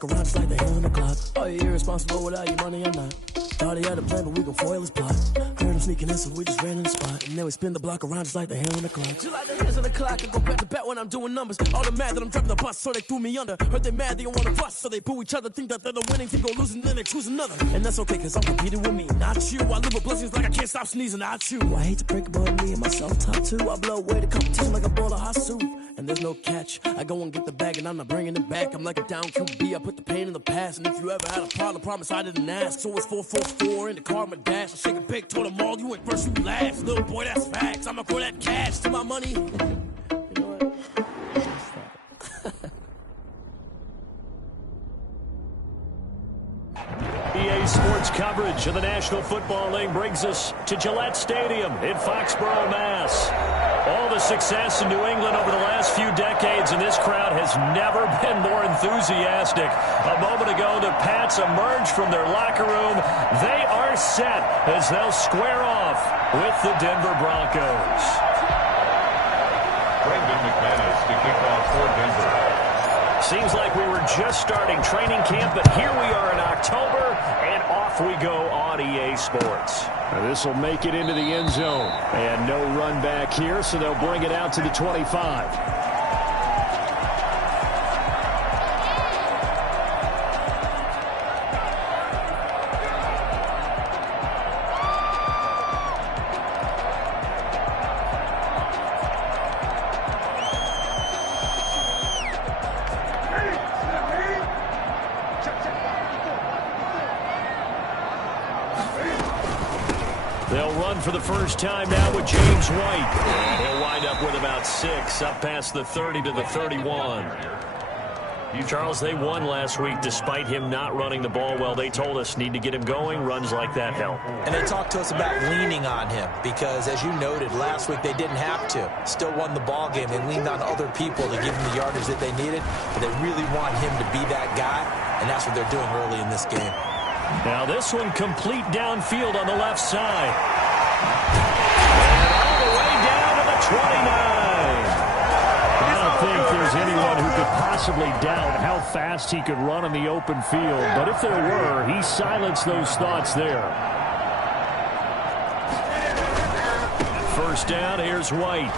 Around just like the hell in the clock. Are you irresponsible without your money or not? Thought he had a plan, but we gon' foil his plot. Heard him sneaking in, so we just ran in the spot. And then we spin the block around just like the hell in the clock. Just like the hands on the clock, I go back to back when I'm doing numbers. All the mad that I'm driving the bus, so they threw me under. Heard they mad, they don't wanna fuss, so they boo each other. Think that they're the winning team, go losing, then they choose another. And that's okay, cause I'm competing with me, not you. I live with blessings like I can't stop sneezing, not you. I hate to break it, but me and myself top two. I blow away the competition like a bowl of hot soup. And there's no catch. I go and get the bag and I'm not bringing it back. I'm like a down QB, I put the pain in the past. And if you ever had a problem, promise I didn't ask. So it's 4-4-4 in the car, my dash. I shake a big, told them all, you ain't first, you last. Little boy, that's facts. I'ma throw that cash to my money. You know what? EA Sports coverage of the National Football League brings us to Gillette Stadium in Foxborough, Mass. All the success in New England over the last few decades, and this crowd has never been more enthusiastic. A moment ago, the Pats emerged from their locker room. They are set as they'll square off with the Denver Broncos. Brendan McManus to kick off for Denver. Seems like we were just starting training camp, but here we are in October, and off we go on EA Sports. This will make it into the end zone. And no run back here, so they'll bring it out to the 25. They'll run for the first time now with James White. He'll wind up with about 6, up past the 30 to the 31. Charles, they won last week despite him not running the ball well. They told us need to get him going. Runs like that help. And they talked to us about leaning on him because, as you noted, last week they didn't have to. Still won the ball game. They leaned on other people to give him the yardage that they needed, but they really want him to be that guy, and that's what they're doing early in this game. Now this one complete downfield on the left side. And all the way down to the 29. I don't think there's anyone who could possibly doubt how fast he could run on the open field. But if there were, he silenced those thoughts there. First down, here's White.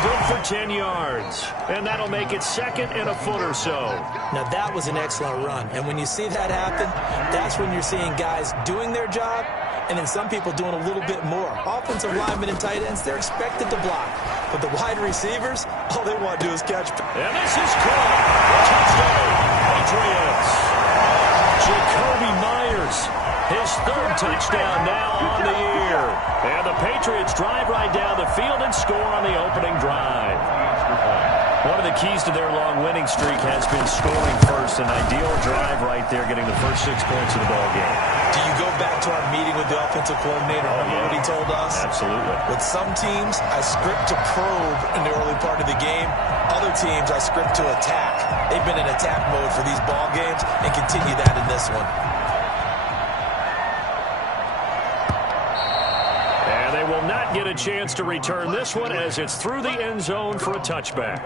Good for 10 yards. And that'll make it 2nd and a foot or so. Now, that was an excellent run. And when you see that happen, that's when you're seeing guys doing their job and then some people doing a little bit more. Offensive linemen and tight ends, they're expected to block. But the wide receivers, all they want to do is catch. And this is caught. Touchdown, Patriots. Jacoby Myers, his 3rd touchdown now on the year. And the Patriots drive right down the field and score on the opening drive. One of the keys to their long winning streak has been scoring first. An ideal drive right there, getting the first 6 points of the ball game. Do you go back to our meeting with the offensive coordinator? Remember what he told us? Absolutely. With some teams, I script to probe in the early part of the game. Other teams, I script to attack. They've been in attack mode for these ball games and continue that in this one. They will not get a chance to return this one as it's through the end zone for a touchback.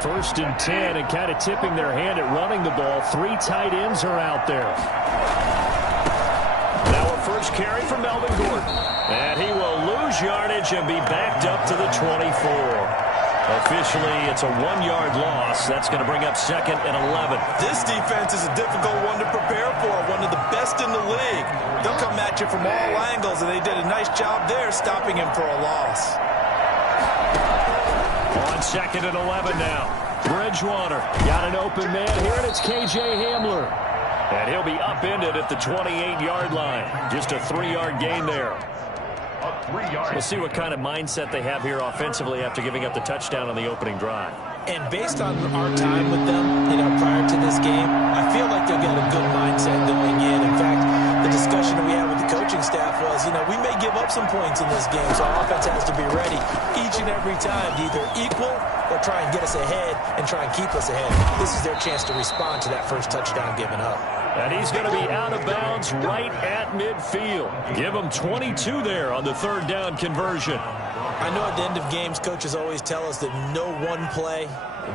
First and 10, and kind of tipping their hand at running the ball. 3 tight ends are out there. Now a first carry for Melvin Gordon. And he will lose yardage and be backed up to the 24. Officially, it's a 1-yard loss. That's going to bring up 2nd and 11. This defense is a difficult one to prepare for, one of the best in the league. They'll come at you from all angles, and they did a nice job there stopping him for a loss. On 2nd and 11 now. Bridgewater got an open man here, and it's KJ Hamler. And he'll be upended at the 28-yard line. Just a 3-yard gain there. We'll see what kind of mindset they have here offensively after giving up the touchdown on the opening drive. And based on our time with them, prior to this game, I feel like they'll get a good mindset going in. In fact, the discussion that we had with the coaching staff was, we may give up some points in this game, so our offense has to be ready each and every time to either equal or try and get us ahead and try and keep us ahead. This is their chance to respond to that first touchdown given up. And he's going to be out of bounds right at midfield. Give him 22 there on the third down conversion. I know at the end of games, coaches always tell us that no one play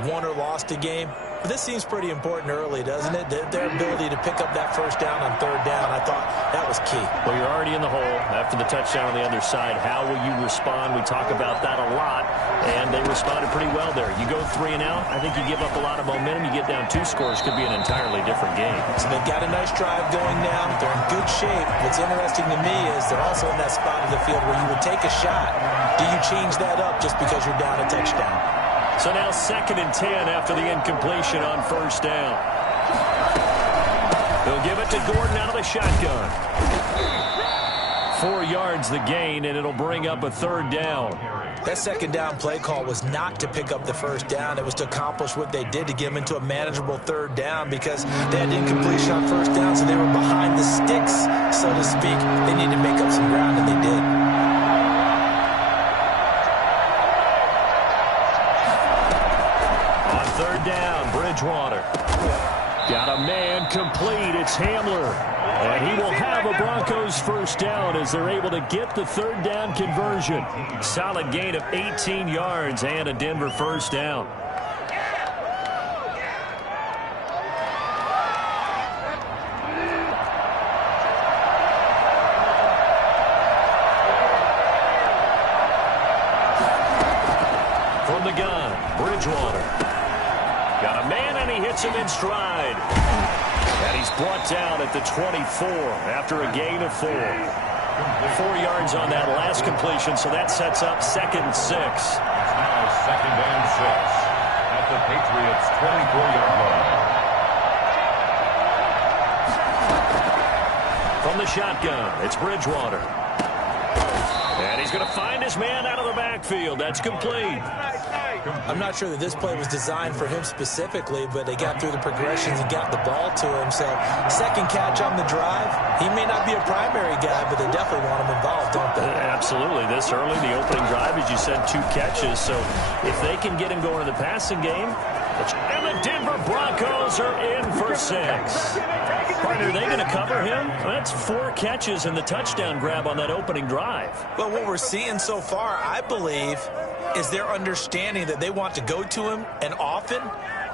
won or lost a game. But this seems pretty important early, doesn't it? Their ability to pick up that first down on third down, I thought that was key. Well, you're already in the hole after the touchdown on the other side. How will you respond? We talk about that a lot, and they responded pretty well there. You go 3 and out, I think you give up a lot of momentum. You get down 2 scores, could be an entirely different game. So they've got a nice drive going now. They're in good shape. What's interesting to me is they're also in that spot of the field where you would take a shot. Do you change that up just because you're down a touchdown? So now 2nd and 10 after the incompletion on first down. They'll give it to Gordon out of the shotgun. 4 yards the gain, and it'll bring up a third down. That second down play call was not to pick up the first down. It was to accomplish what they did, to get them into a manageable third down, because they had incompletion on first down, so they were behind the sticks, so to speak. They needed to make up some ground, and they did. Third down, Bridgewater. Got a man complete. It's Hamler. And he will have a Broncos first down as they're able to get the third down conversion. Solid gain of 18 yards and a Denver first down. From the gun, Bridgewater. Got a man, and he hits him in stride. And he's brought down at the 24 after a gain of 4. 4 yards on that last completion, so that sets up 2nd and 6. Now 2nd and 6 at the Patriots' 24-yard line. From the shotgun, it's Bridgewater. And he's going to find his man out of the backfield. That's complete. I'm not sure that this play was designed for him specifically, but they got through the progressions and got the ball to him. So, second catch on the drive. He may not be a primary guy, but they definitely want him involved, don't they? Absolutely. This early, the opening drive, as you said, 2 catches. So, if they can get him going in the passing game, and the Denver Broncos are in for 6. Partner, are they going to cover him? That's 4 catches and the touchdown grab on that opening drive. Well, what we're seeing so far, I believe, is their understanding that they want to go to him and often,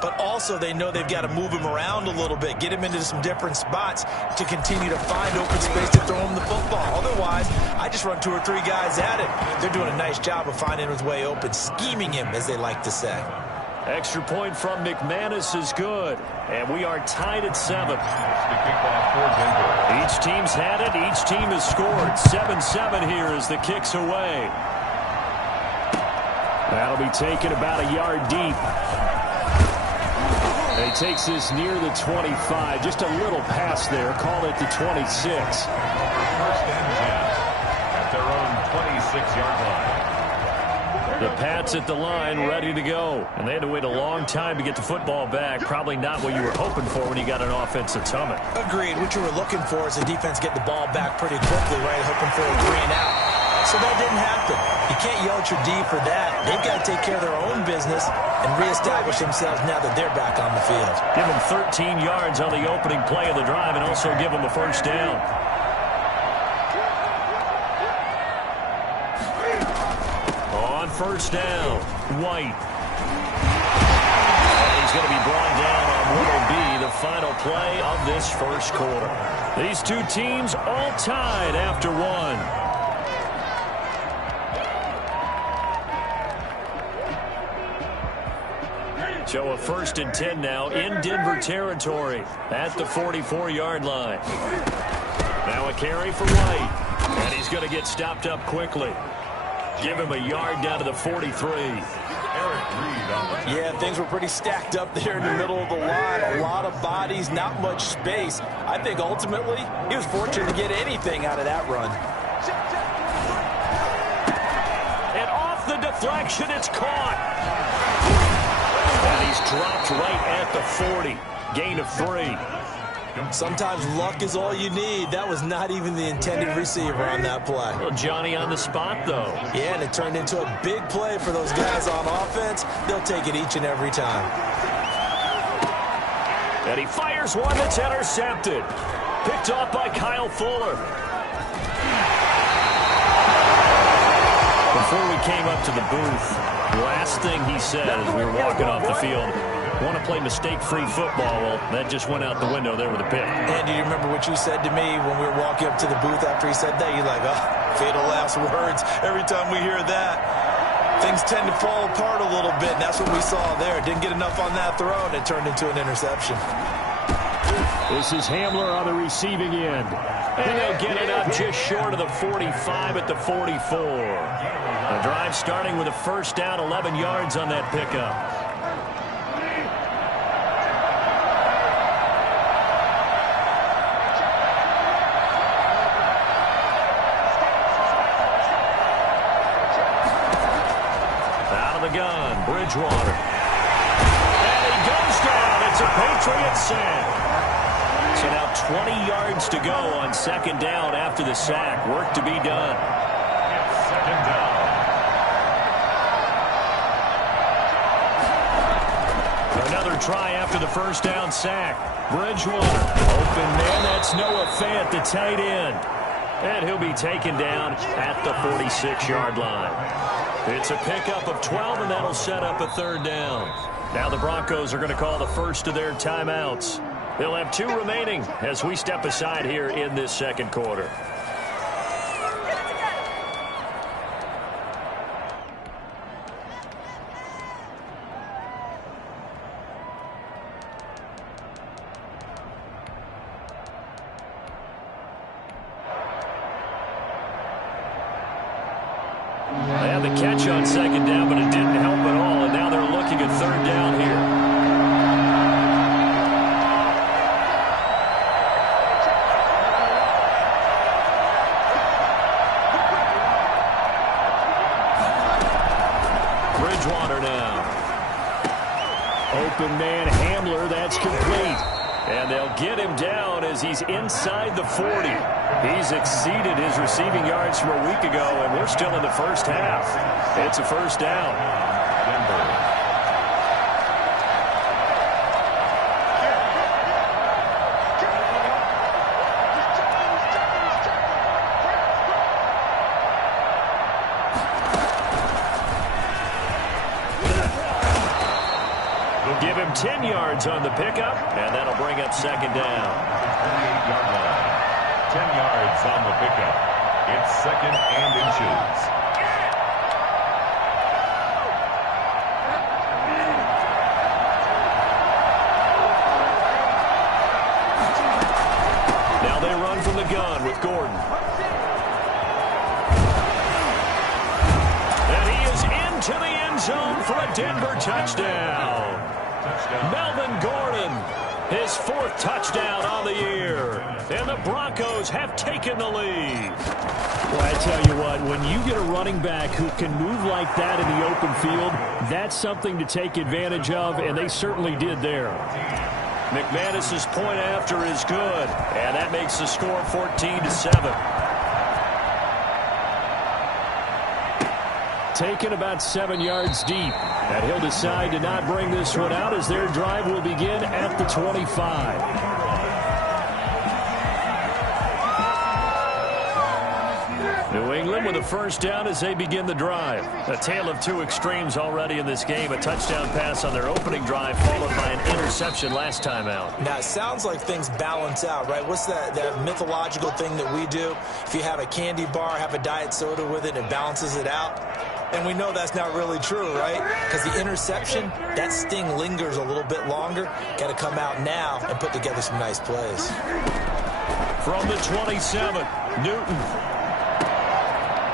but also they know they've got to move him around a little bit, get him into some different spots to continue to find open space to throw him the football. Otherwise, I just run 2 or 3 guys at him. They're doing a nice job of finding his way open, scheming him, as they like to say. Extra point from McManus is good, and we are tied at 7. Each team's had it. Each team has scored. 7-7 here as the kick's away. That'll be taken about a yard deep. And he takes this near the 25. Just a little pass there. Call it the 26. First and 10 at their own 26-yard line. The Pats at the line, ready to go. And they had to wait a long time to get the football back. Probably not what you were hoping for when you got an offensive summit. Agreed. What you were looking for is the defense get the ball back pretty quickly, right? Hoping for a 3 and out. So that didn't happen. You can't yell at your D for that. They've got to take care of their own business and reestablish themselves now that they're back on the field. Give them 13 yards on the opening play of the drive and also give them a first down. On first down, White. And he's going to be brought down on what will be the final play of this first quarter. These 2 teams all tied after 1. So a 1st and 10 now in Denver territory at the 44-yard line. Now a carry for White. And he's going to get stopped up quickly. Give him a yard down to the 43. Yeah, things were pretty stacked up there in the middle of the line. A lot of bodies, not much space. I think ultimately he was fortunate to get anything out of that run. And off the deflection, it's caught. And he's dropped right at the 40. Gain of 3. Sometimes luck is all you need. That was not even the intended receiver on that play. Well, Johnny on the spot, though. Yeah, and it turned into a big play for those guys on offense. They'll take it each and every time. And he fires one that's intercepted. Picked off by Kyle Fuller. Before we came up to the booth, last thing he said as we were walking off the field, want to play mistake-free football. Well, that just went out the window there with a pick. And do you remember what you said to me when we were walking up to the booth after he said that? You're like, oh, fatal last words. Every time we hear that, things tend to fall apart a little bit, and that's what we saw there. Didn't get enough on that throw, and it turned into an interception. This is Hamler on the receiving end. And they'll get it up just short of the 45 at the 44. The drive starting with a first down, 11 yards on that pickup. Out of the gun, Bridgewater. And he goes down. It's a Patriot sack. So now 20 yards to go on second down after the sack. Work to be done. Second down. Another try after the first down sack. Bridgewater. Open man. That's Noah Fant, the tight end. And he'll be taken down at the 46-yard line. It's a pickup of 12, and that'll set up a third down. Now the Broncos are going to call the first of their timeouts. They'll have 2 remaining as we step aside here in this second quarter. They had the catch on second down, but it didn't help at all, and now they're looking at third down here. Bridgewater now. Open man Hamler, that's complete. And they'll get him down as he's inside the 40. He's exceeded his receiving yards from a week ago, and we're still in the first half. It's a first down. Denver. We'll give him 10 yards on the pickup, and that'll bring up second down. 28-yard line. 10 yards on the pickup. It's second and inches. Now they run from the gun with Gordon. And he is into the end zone for a Denver touchdown. Melvin Gordon, his 4th touchdown on the year. And the Broncos have taken the lead. Well, I tell you what, when you get a running back who can move like that in the open field, that's something to take advantage of, and they certainly did there. McManus's point after is good, and that makes the score 14-7. Taken about 7 yards deep. And he'll decide to not bring this one out as their drive will begin at the 25. New England with a first down as they begin the drive. A tale of 2 extremes already in this game. A touchdown pass on their opening drive followed by an interception last time out. Now, it sounds like things balance out, right? What's that mythological thing that we do? If you have a candy bar, have a diet soda with it, it balances it out. And we know that's not really true, right? Because the interception, that sting lingers a little bit longer. Got to come out now and put together some nice plays. From the 27, Newton.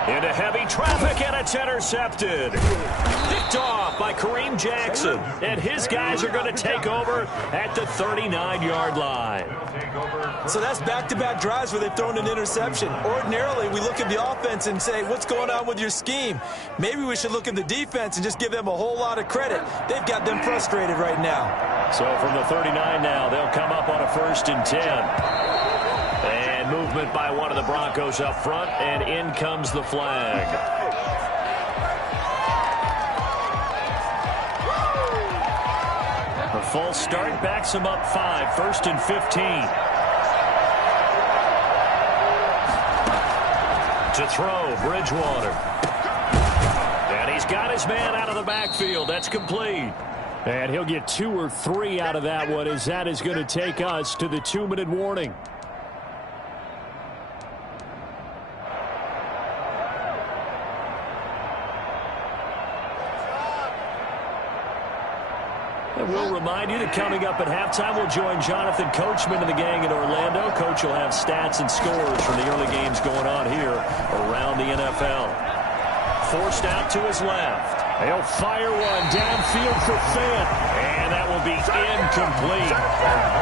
Into heavy traffic, and it's intercepted. Picked off by Kareem Jackson. And his guys are going to take over at the 39-yard line. So that's back-to-back drives where they've thrown an interception. Ordinarily, we look at the offense and say, what's going on with your scheme? Maybe we should look at the defense and just give them a whole lot of credit. They've got them frustrated right now. So from the 39 now, they'll come up on a 1st and 10. And movement by one of the Broncos up front, and in comes the flag. A false start backs him up 5, 1st and 15. To throw, Bridgewater. And he's got his man out of the backfield. That's complete. And he'll get 2 or 3 out of that one, as that is going to take us to the 2-minute warning. And we'll remind you that coming up at halftime, we'll join Jonathan Coachman and the gang in Orlando. Coach will have stats and scores from the early games going on here around the NFL. Forced out to his left. He'll fire one downfield for Fant. And that will be incomplete.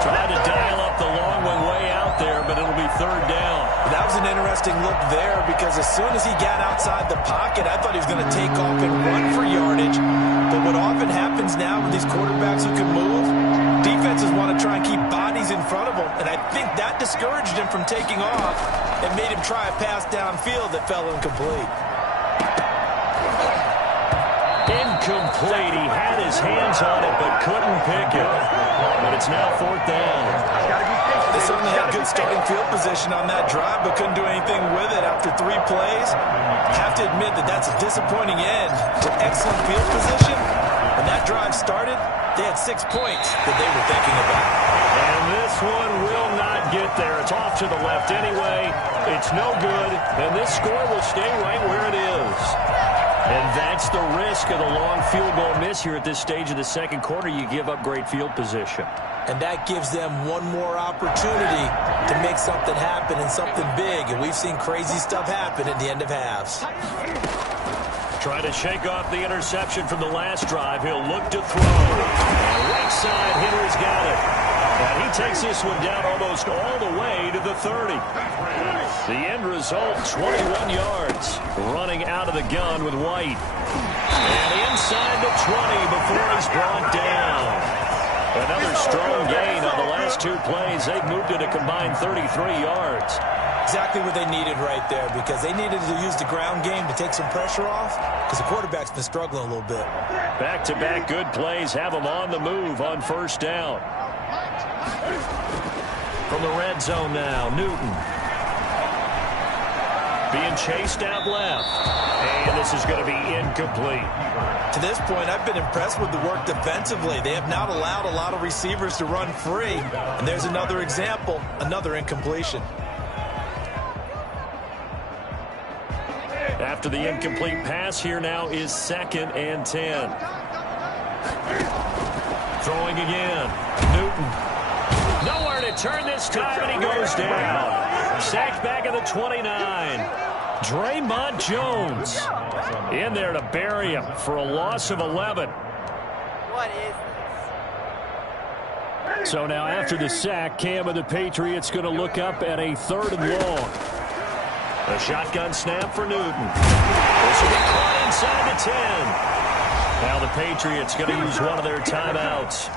Tried to dial up the long one way out there, but it'll be 3rd down. That was an interesting look there because as soon as he got outside the pocket, I thought he was going to take off and run for yardage. But what often happens now with these quarterbacks who can move, defenses want to try and keep bodies in front of them. And I think that discouraged him from taking off and made him try a pass downfield that fell incomplete. Incomplete. He had his hands on it but couldn't pick it. But it's now 4th down. They certainly had good starting field position on that drive but couldn't do anything with it after 3 plays. Have to admit that that's a disappointing end to excellent field position. When that drive started, they had 6 points that they were thinking about. And this one will not get there. It's off to the left anyway. It's no good. And this score will stay right where it is. And that's the risk of the long field goal miss here at this stage of the second quarter. You give up great field position. And that gives them one more opportunity to make something happen and something big. And we've seen crazy stuff happen at the end of halves. Trying to shake off the interception from the last drive. He'll look to throw. And right side, Henry's got it. And he takes this one down almost all the way to the 30. The end result, 21 yards. Running out of the gun with White. And inside the 20 before he's brought down. Another strong gain on the last 2 plays. They've moved it a combined 33 yards. Exactly what they needed right there because they needed to use the ground game to take some pressure off because the quarterback's been struggling a little bit. Back-to-back good plays have them on the move on 1st down. From the red zone now, Newton. Being chased out left. And this is going to be incomplete. To this point, I've been impressed with the work defensively. They have not allowed a lot of receivers to run free. And there's another example, another incompletion. After the incomplete pass, here now is 2nd and 10. Throwing again. Newton. Nowhere to turn this time, and he goes down. Sacked back at the 29. Draymond Jones in there to bury him for a loss of 11. What is this? So now after the sack, Cam of the Patriots going to look up at a 3rd and long. A shotgun snap for Newton. This will be caught inside the 10. Now the Patriots going to use one of their timeouts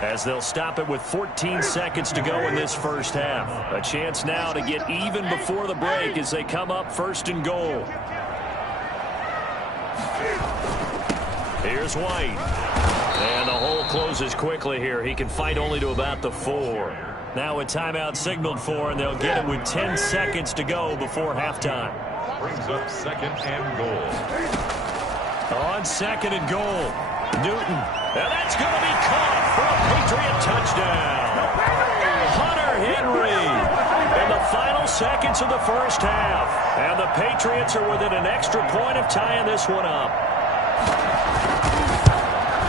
as they'll stop it with 14 seconds to go in this first half. A chance now to get even before the break as they come up 1st and goal. Here's White. And the hole closes quickly here. He can fight only to about the 4. Now a timeout signaled for, and they'll get it with 10 seconds to go before halftime. Brings up 2nd and goal. On 2nd and goal, Newton. And that's going to be caught for a Patriot touchdown. Hunter Henry in the final seconds of the first half. And the Patriots are within an extra point of tying this one up.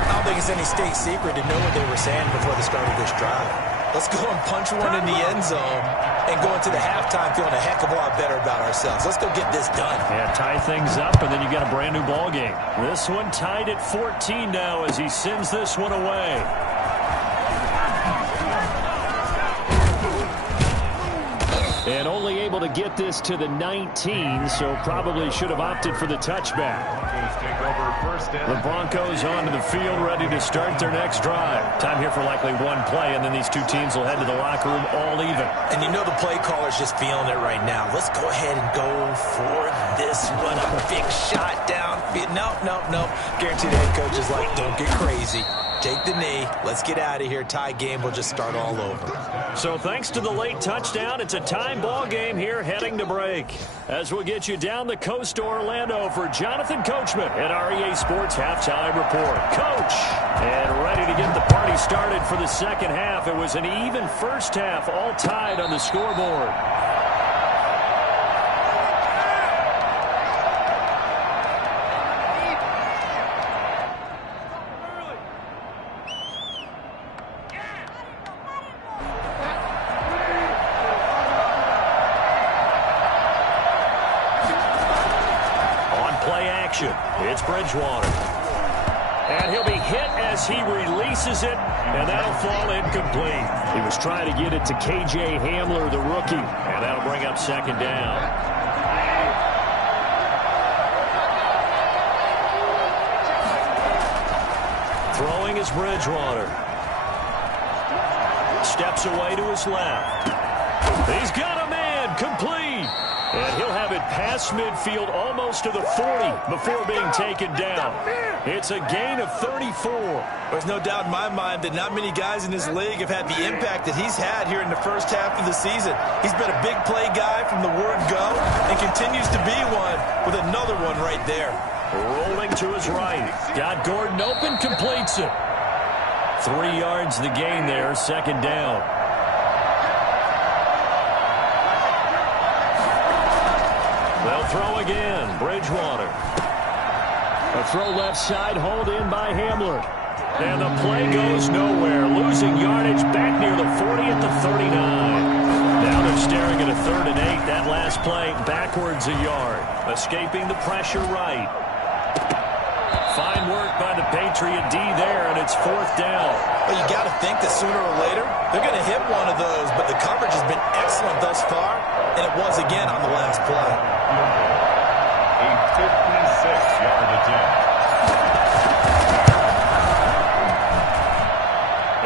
I don't think it's any state secret to know what they were saying before the start of this drive. Let's go and punch one in the end zone and go into the halftime feeling a heck of a lot better about ourselves. Let's go get this done. Yeah, tie things up, and then you got a brand new ball game. This one tied at 14 now as he sends this one away. And only able to get this to the 19, so probably should have opted for the touchback. The Broncos onto the field, ready to start their next drive. Time here for likely one play, and then these two teams will head to the locker room all even. And you know the play caller's just feeling it right now. Let's go ahead and go for this one. A big shot down. No. Guaranteed the head coach is like, don't get crazy. Take the knee. Let's get out of here. Tie game. We'll just start all over. So thanks to the late touchdown, it's a time ball game here heading to break. As we'll get you down the coast to Orlando for Jonathan Coachman at our EA Sports Halftime Report. Coach, and ready to get the party started for the second half. It was an even first half, all tied on the scoreboard. It's Bridgewater. And he'll be hit as he releases it, and that'll fall incomplete. He was trying to get it to K.J. Hamler, the rookie, and that'll bring up second down. Throwing is Bridgewater. Steps away to his left. He's got a man, complete. And he'll have it past midfield almost to the 40 before being taken down. It's a gain of 34. There's no doubt in my mind that not many guys in this league have had the impact that he's had here in the first half of the season. He's been a big play guy from the word go and continues to be one with another one right there. Rolling to his right. Got Gordon open, completes it. 3 yards the gain there, second down. They'll throw again. Bridgewater. A throw left side, hauled in by Hamler. And the play goes nowhere. Losing yardage back near the 40 at the 39. Now they're staring at a 3rd and 8. That last play backwards a yard. Escaping the pressure right. Fine work by the Patriot D there, and it's 4th down. Well, you got to think that sooner or later they're going to hit one of those, but the coverage has been excellent thus far, and it was again on the last play. A 56-yard attempt.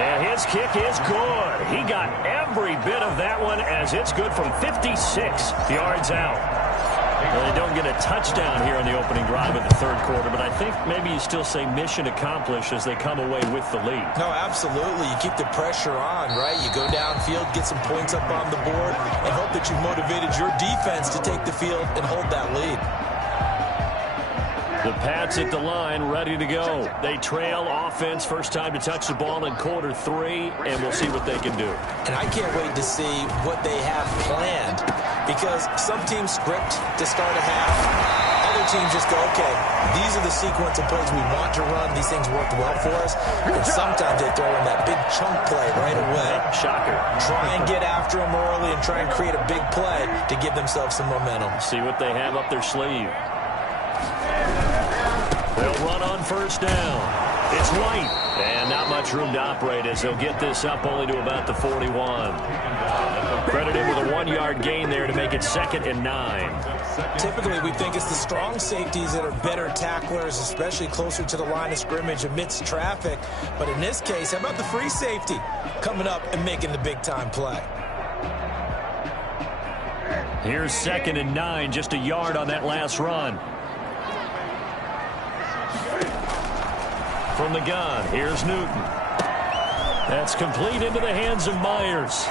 And his kick is good. He got every bit of that one as it's good from 56 yards out. Well, they don't get a touchdown here on the opening drive of the 3rd quarter, but I think maybe you still say mission accomplished as they come away with the lead. No, absolutely. You keep the pressure on, right? You go downfield, get some points up on the board, and hope that you've motivated your defense to take the field and hold that lead. The Pats at the line, ready to go. They trail offense, first time to touch the ball in quarter 3, and we'll see what they can do. And I can't wait to see what they have planned, because some teams script to start a half. Other teams just go, okay, these are the sequence of plays we want to run. These things worked well for us. And sometimes they throw in that big chunk play right away. Shocker. Try and get after them early and try and create a big play to give themselves some momentum. See what they have up their sleeve. They'll run on first down. It's White. And not much room to operate as he'll get this up only to about the 41. Credited with a 1-yard gain there to make it 2nd and 9. Typically, we think it's the strong safeties that are better tacklers, especially closer to the line of scrimmage amidst traffic. But in this case, how about the free safety coming up and making the big-time play? Here's 2nd and 9, just a yard on that last run. From the gun, here's Newton. That's complete into the hands of Myers.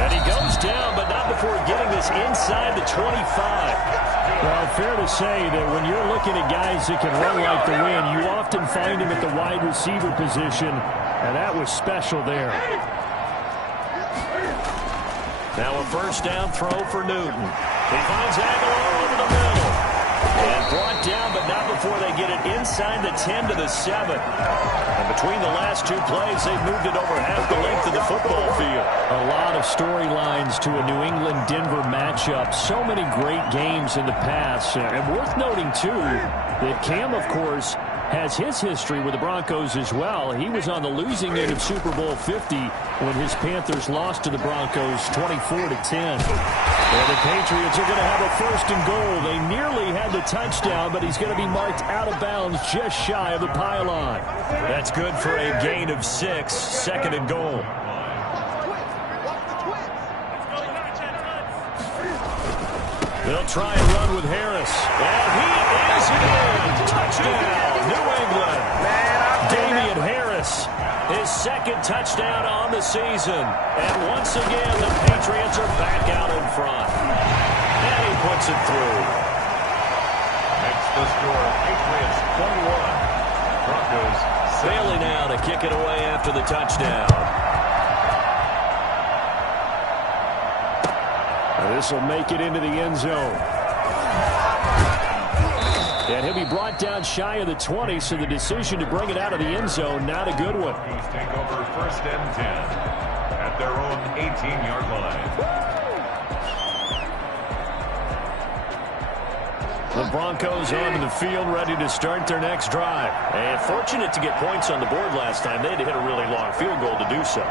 And he goes down, but not before getting this inside the 25. Well, fair to say that when you're looking at guys that can run like the wind, you often find them at the wide receiver position, and that was special there. Now a first down throw for Newton. He finds Aguilar over the middle. And brought down, but not before they get it inside the 10 to the 7. And between the last 2 plays, they've moved it over half the length of the football field. A lot of storylines to a New England-Denver matchup. So many great games in the past. And worth noting, too, that Cam, of course, has his history with the Broncos as well. He was on the losing end of Super Bowl 50 when his Panthers lost to the Broncos 24-10. Well, the Patriots are going to have a 1st and goal. They nearly had the touchdown, but he's going to be marked out of bounds just shy of the pylon. That's good for a gain of 6, 2nd and goal. They'll try and run with Harris. And he is in. Touchdown, New England. Damian Harris, his second touchdown on the season. And once again, the Patriots are back out in front. And he puts it through. Makes the score Patriots 21. Broncos Bailey now to kick it away after the touchdown. This will make it into the end zone. And he'll be brought down shy of the 20, so the decision to bring it out of the end zone, not a good one. Broncos take over 1st and 10 at their own 18-yard line. The Broncos onto the field, ready to start their next drive. And fortunate to get points on the board last time. They had to hit a really long field goal to do so.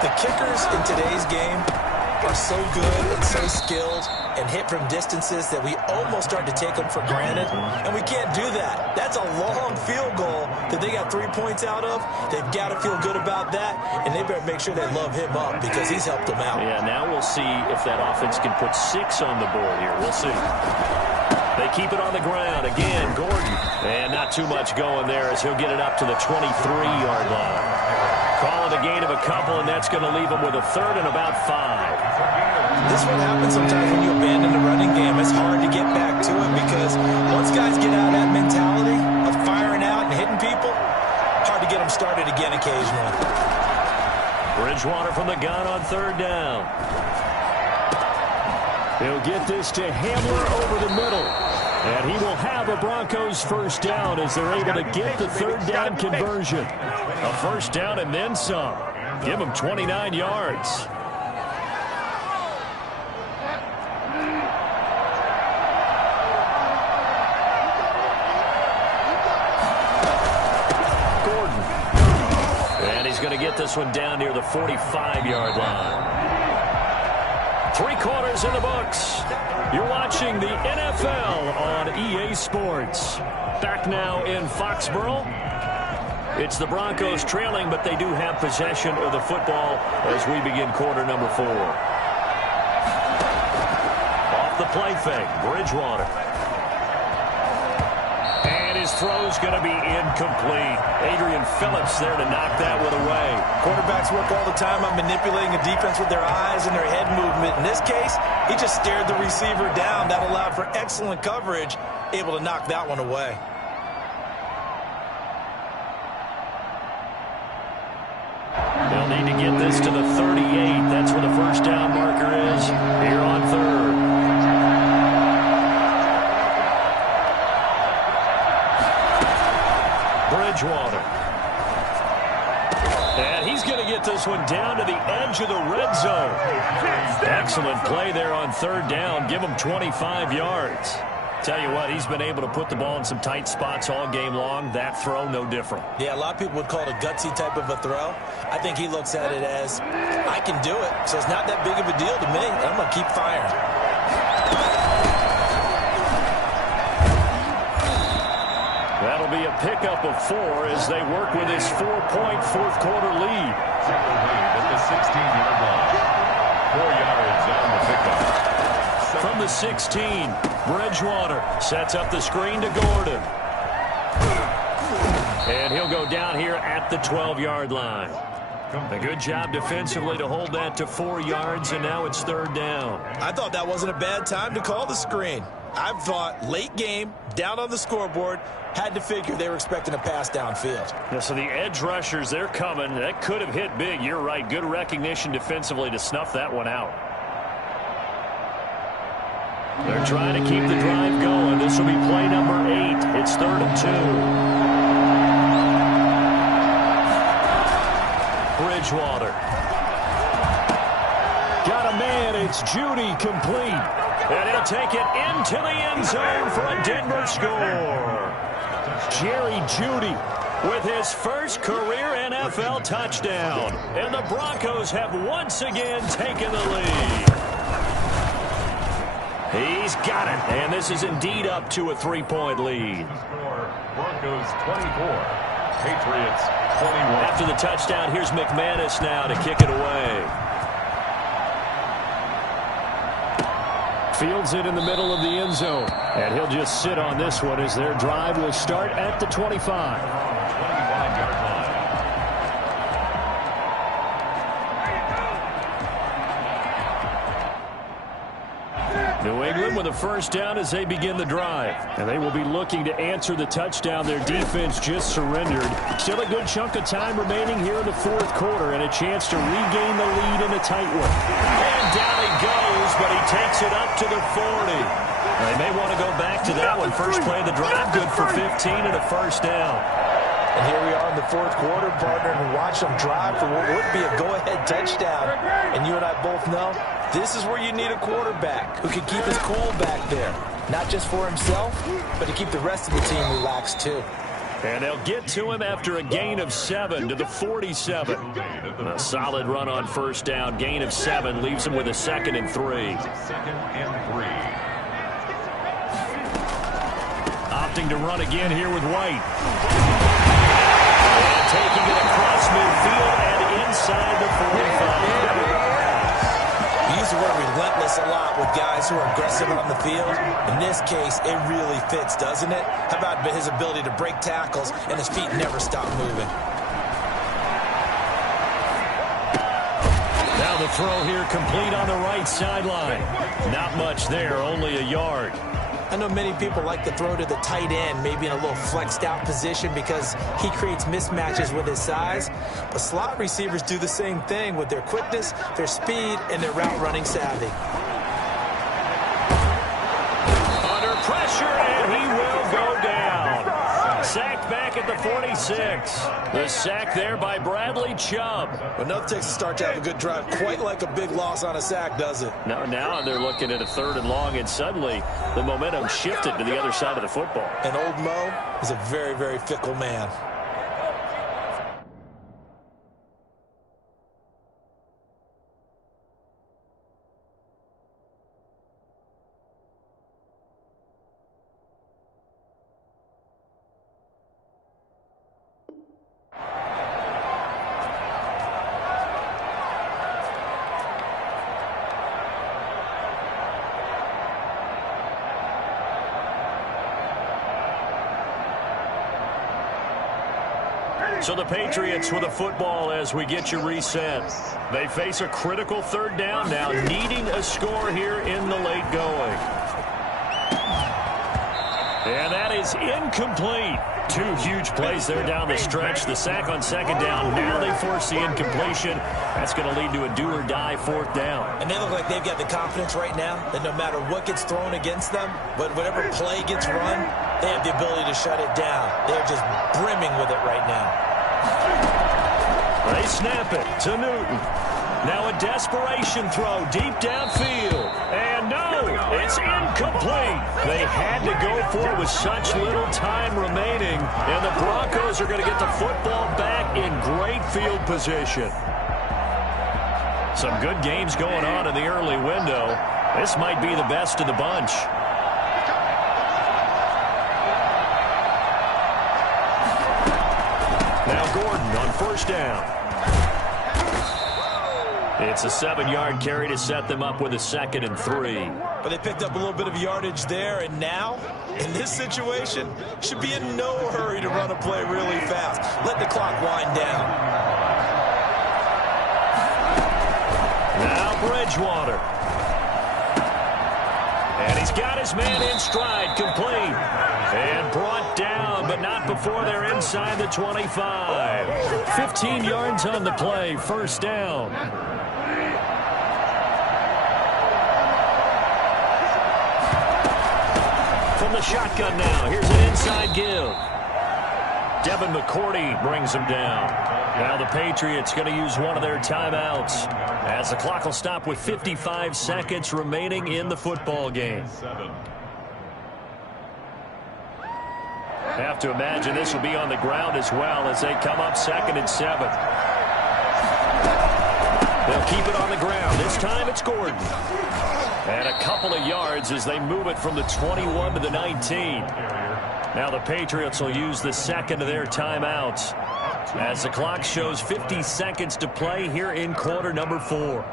The kickers in today's game are so good and so skilled and hit from distances that we almost start to take them for granted, and we can't do that. That's a long field goal that they got 3 points out of. They've got to feel good about that, and they better make sure they love him up because he's helped them out. Yeah, now we'll see if that offense can put 6 on the board here. We'll see. They keep it on the ground. Again, Gordon. And not too much going there as he'll get it up to the 23-yard line. Call it a gain of a couple, and that's going to leave them with a 3rd and about 5. This is what happens sometimes when you abandon the running game. It's hard to get back to it because once guys get out of that mentality of firing out and hitting people, hard to get them started again occasionally. Bridgewater from the gun on 3rd down. They'll get this to Hamler over the middle. And he will have a Broncos 1st down as they're able to get the 3rd down conversion. A 1st down and then some. Give him 29 yards. Gordon. And he's going to get this one down near the 45-yard line. 3 quarters in the books. You're watching the NFL on EA Sports. Back now in Foxborough. It's the Broncos trailing, but they do have possession of the football as we begin quarter number 4. Off the play fake, Bridgewater. And his throw's going to be incomplete. Adrian Phillips there to knock that one away. Quarterbacks work all the time on manipulating a defense with their eyes and their head movement. In this case, he just stared the receiver down. That allowed for excellent coverage, able to knock that one away. They'll need to get this to the 38. That's where the 1st down marker is here on 3rd. Bridgewater. And he's going to get this one down to the edge of the red zone. Excellent play there on 3rd down. Give him 25 yards. Tell you what, he's been able to put the ball in some tight spots all game long. That throw, no different. Yeah, a lot of people would call it a gutsy type of a throw. I think he looks at it as, I can do it, so it's not that big of a deal to me. I'm going to keep firing. That'll be a pickup of 4 as they work with his 4-point 4th quarter lead. At the 16-yard line. 4 yards on the pickup. From the 16, Bridgewater sets up the screen to Gordon. And he'll go down here at the 12-yard line. A good job defensively to hold that to 4 yards, and now it's 3rd down. I thought that wasn't a bad time to call the screen. I thought late game, down on the scoreboard, had to figure they were expecting a pass downfield. Yeah, so the edge rushers, they're coming. That could have hit big. You're right. Good recognition defensively to snuff that one out. They're trying to keep the drive going. This will be play number 8. It's 3rd and 2. Bridgewater. Got a man. It's Judy complete. And he'll take it into the end zone for a Denver score. Jerry Judy with his first career NFL touchdown. And the Broncos have once again taken the lead. He's got it. And this is indeed up to a 3-point lead. Broncos 24. Patriots 21. After the touchdown, here's McManus now to kick it away. Fields it in the middle of the end zone. And he'll just sit on this one as their drive will start at the 25. 25-yard line. New England with a first down as they begin the drive. And they will be looking to answer the touchdown their defense just surrendered. Still a good chunk of time remaining here in the fourth quarter and a chance to regain the lead in a tight one. And down he goes, but he takes it up to the 40. They may want to go back to that one. First play of the drive, good for 15 and a first down. And here we are in the fourth quarter, partner, and watch them drive for what would be a go-ahead touchdown. And you and I both know this is where you need a quarterback who can keep his cool back there. Not just for himself, but to keep the rest of the team relaxed too. And they'll get to him after a gain of 7 to the 47. A solid run on first down. Gain of 7 leaves him with a 2nd and 3. 2nd and 3. Opting to run again here with White. And taking it across midfield and inside the 45. We use the word relentless a lot with guys who are aggressive on the field. In this case, it really fits, doesn't it? How about his ability to break tackles and his feet never stop moving? Now the throw here complete on the right sideline. Not much there, only a yard. I know many people like to throw to the tight end, maybe in a little flexed out position because he creates mismatches with his size. But slot receivers do the same thing with their quickness, their speed, and their route running savvy. Under pressure, and he will go down. Sacked back at the 46. The sack there by Bradley Chubb. But nothing takes a start to have a good drive quite like a big loss on a sack, does it? Now they're looking at a 3rd and long, and suddenly the momentum shifted to the other side of the football. And old Mo is a very, very fickle man. So the Patriots with a football as we get you reset. They face a critical 3rd down now, needing a score here in the late going. And that is incomplete. 2 huge plays there down the stretch. The sack on 2nd down. Now they force the incompletion. That's going to lead to a do-or-die 4th down. And they look like they've got the confidence right now that no matter what gets thrown against them, but whatever play gets run, they have the ability to shut it down. They're just brimming with it right now. They snap it to Newton. Now a desperation throw deep downfield. And no, it's incomplete. They had to go for it with such little time remaining. And the Broncos are going to get the football back in great field position. Some good games going on in the early window. This might be the best of the bunch. Now Gordon on first down. It's a 7-yard carry to set them up with a 2nd and 3. But they picked up a little bit of yardage there, and now, in this situation, should be in no hurry to run a play really fast. Let the clock wind down. Now Bridgewater. And he's got his man in stride, complete. And brought down, but not before they're inside the 25. 15 yards on the play, first down. From the shotgun now, here's an inside give. Devin McCourty brings him down. Now the Patriots going to use one of their timeouts as the clock will stop with 55 seconds remaining in the football game. Have to imagine this will be on the ground as well as they come up 2nd and 7. They'll keep it on the ground. This time it's Gordon. And a couple of yards as they move it from the 21 to the 19. Now the Patriots will use the 2nd of their timeouts as the clock shows 50 seconds to play here in quarter number 4.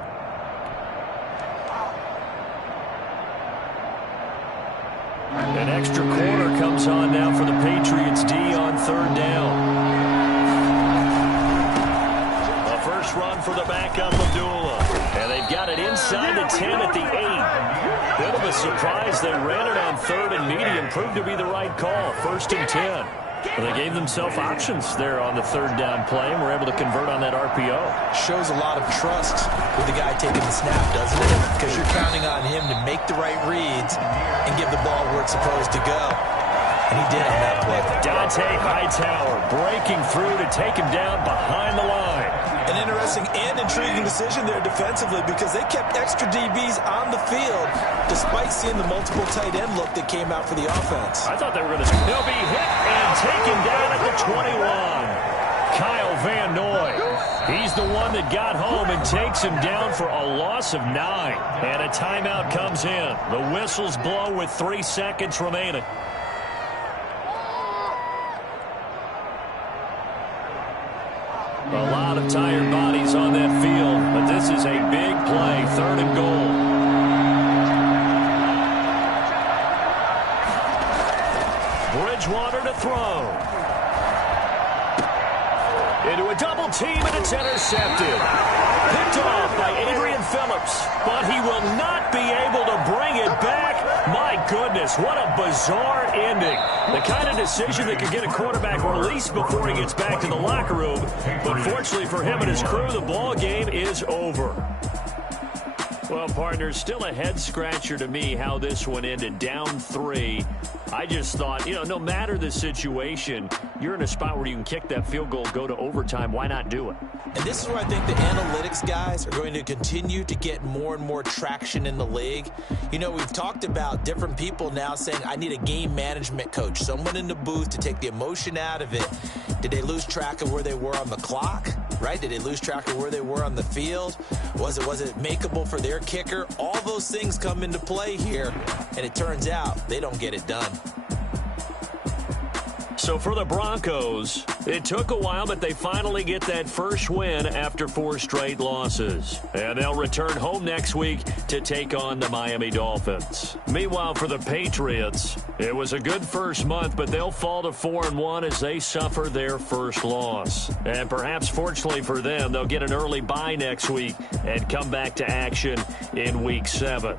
An extra quarter comes on now for the Patriots D on third down. A first run for the backup, Abdullah. And they've got it inside the 10 at the 8. Bit of a surprise. They ran it on third and medium. Proved to be the right call. First and 10. Well, they gave themselves options there on the third down play and were able to convert on that RPO. Shows a lot of trust with the guy taking the snap, doesn't it? Because you're counting on him to make the right reads and give the ball where it's supposed to go. And he did on that play. Dante Hightower breaking through to take him down behind the line. An interesting and intriguing decision there defensively because they kept extra DBs on the field despite seeing the multiple tight end look that came out for the offense. I thought they were going to... He'll be hit and taken down at the 21. Kyle Van Noy. He's the one that got home and takes him down for a loss of 9. And a timeout comes in. The whistles blow with 3 seconds remaining. A lot of tired bodies on that field, but this is a big play, third and goal. Bridgewater to throw. Into a double team, and it's intercepted. Picked off by Adrian Phillips, but he will not be able to bring it back. My goodness, what a bizarre ending. The kind of decision that could get a quarterback released before he gets back to the locker room. But fortunately for him and his crew, the ball game is over. Well, partners, still a head-scratcher to me how this one ended, down 3. I just thought, no matter the situation, you're in a spot where you can kick that field goal, go to overtime. Why not do it? And this is where I think the analytics guys are going to continue to get more and more traction in the league. We've talked about different people now saying, I need a game management coach, someone in the booth to take the emotion out of it. Did they lose track of where they were on the clock, right? Did they lose track of where they were on the field? Was it makeable for their kicker? All those things come into play here, and it turns out they don't get it done. So for the Broncos, it took a while, but they finally get that first win after 4 straight losses. And they'll return home next week to take on the Miami Dolphins. Meanwhile, for the Patriots, it was a good first month, but they'll fall to 4-1 as they suffer their first loss. And perhaps fortunately for them, they'll get an early bye next week and come back to action in Week 7.